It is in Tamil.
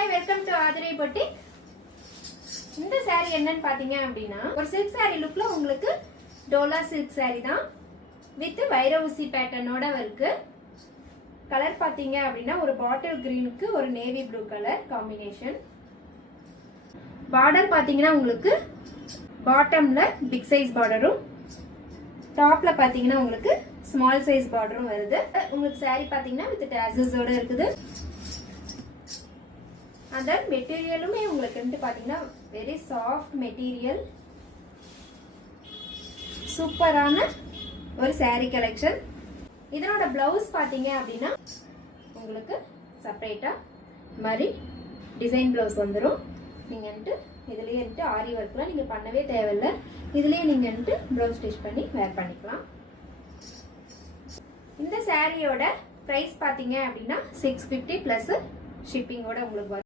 Hi, welcome to Adhari Boutique. இந்த saree என்னன்னு பாத்தீங்க அப்படினா ஒரு silk saree லுக்ல உங்களுக்கு டோலா silk saree தான் with வைரவுசி பேட்டர்னோட இருக்கு. கலர் பாத்தீங்க அப்படினா ஒரு பாட்டில் கிரீனுக்கு ஒரு navy blue colour combination. Border பாத்தீங்கன்னா உங்களுக்கு பாட்டம்ல பிக் சைஸ் பார்டரும் டாப்ல பாத்தீங்கன்னா உங்களுக்கு ஸ்மால் சைஸ் பார்டரும் வருது. உங்களுக்கு saree பாத்தீங்கன்னா with tassels ஓட இருக்குது. அந்த மெட்டீரியலுமே உங்களுக்கு பாத்தீங்கன்னா வெரி சாஃப்ட் மெட்டீரியல். சூப்பரான ஒரு saree கலெக்ஷன். இதனோட பிளவுஸ் பாத்தீங்க அப்படின்னா உங்களுக்கு செப்பரேட்டா மாதிரி டிசைன் பிளவுஸ் வந்துரும். நீங்க இதுலயே ஆரி ஒர்க்லாம் நீங்க பண்ணவே தேவையில்லை. இதுலயே நீங்க பிளவுஸ் ஸ்டிச் பண்ணி வேர் பண்ணிக்கலாம். இந்த சாரியோட பிரைஸ் பாத்தீங்க அப்படின்னா 650 பிளஸ் ஷிப்பிங்கோட உங்களுக்கு